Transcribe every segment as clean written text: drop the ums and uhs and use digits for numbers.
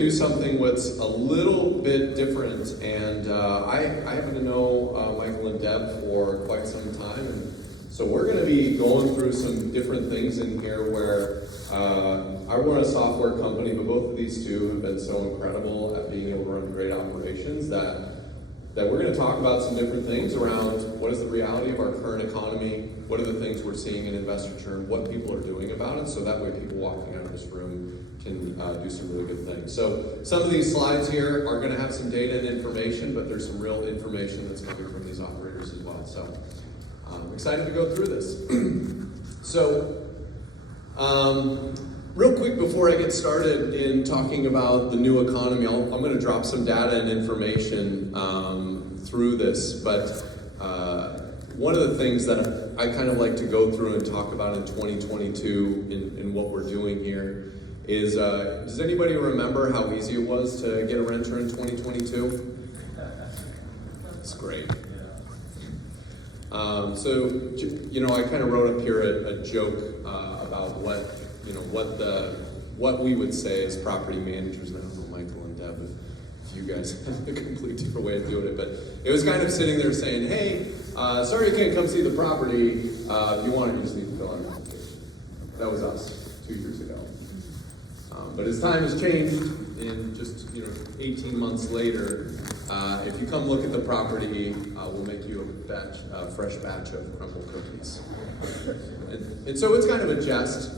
do something what's a little bit different, and I happen to know Michael and Deb for quite some time, and so we're going to be going through some different things in here where I run a software company, but both of these two have been so incredible at being able to run great operations that we're going to talk about some different things around what is the reality of our current economy, what are the things we're seeing in investor churn, what people are doing about it, so that way people walking out of this room can do some really good things. So some of these slides here are going to have some data and information, but there's some real information that's coming from these operators as well. So I'm excited to go through this. So real quick before I get started in talking about the new economy, I'm going to drop some data and information through this, but one of the things that I kind of like to go through and talk about in 2022 in what we're doing here is, does anybody remember how easy it was to get a renter in 2022? That's great. So, you know, I kind of wrote up here a joke about what we would say as property managers. I don't know, Michael and Deb, if you guys have a complete different way of doing it, but it was kind of sitting there saying, hey, sorry you can't come see the property. If you want it, you just need to fill out an application. That was us 2 years ago. But as time has changed, in just 18 months later, if you come look at the property, we'll make you a fresh batch of crumble cookies. And so it's kind of a jest,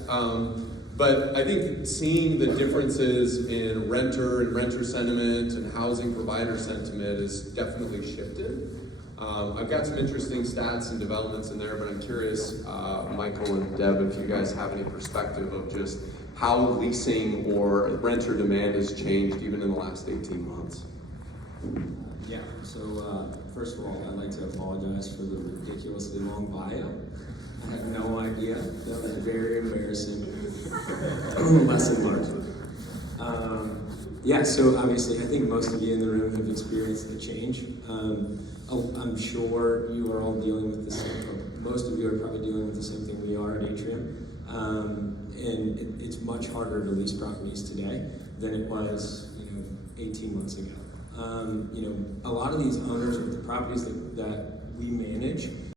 but I think seeing the differences in renter sentiment and housing provider sentiment has definitely shifted. I've got some interesting stats and developments in there, but I'm curious, Michael and Deb, if you guys have any perspective of just how leasing or renter demand has changed even in the last 18 months. Yeah, so first of all, I'd like to apologize for the ridiculously long bio. I had no idea. That was very embarrassing. Lesson learned. Yeah, so obviously I think most of you in the room have experienced the change. I'm sure you are all dealing with the same, or most of you are probably dealing with the same thing we are at Atrium. And it's much harder to lease properties today than it was 18 months ago. A lot of these owners of the properties that we manage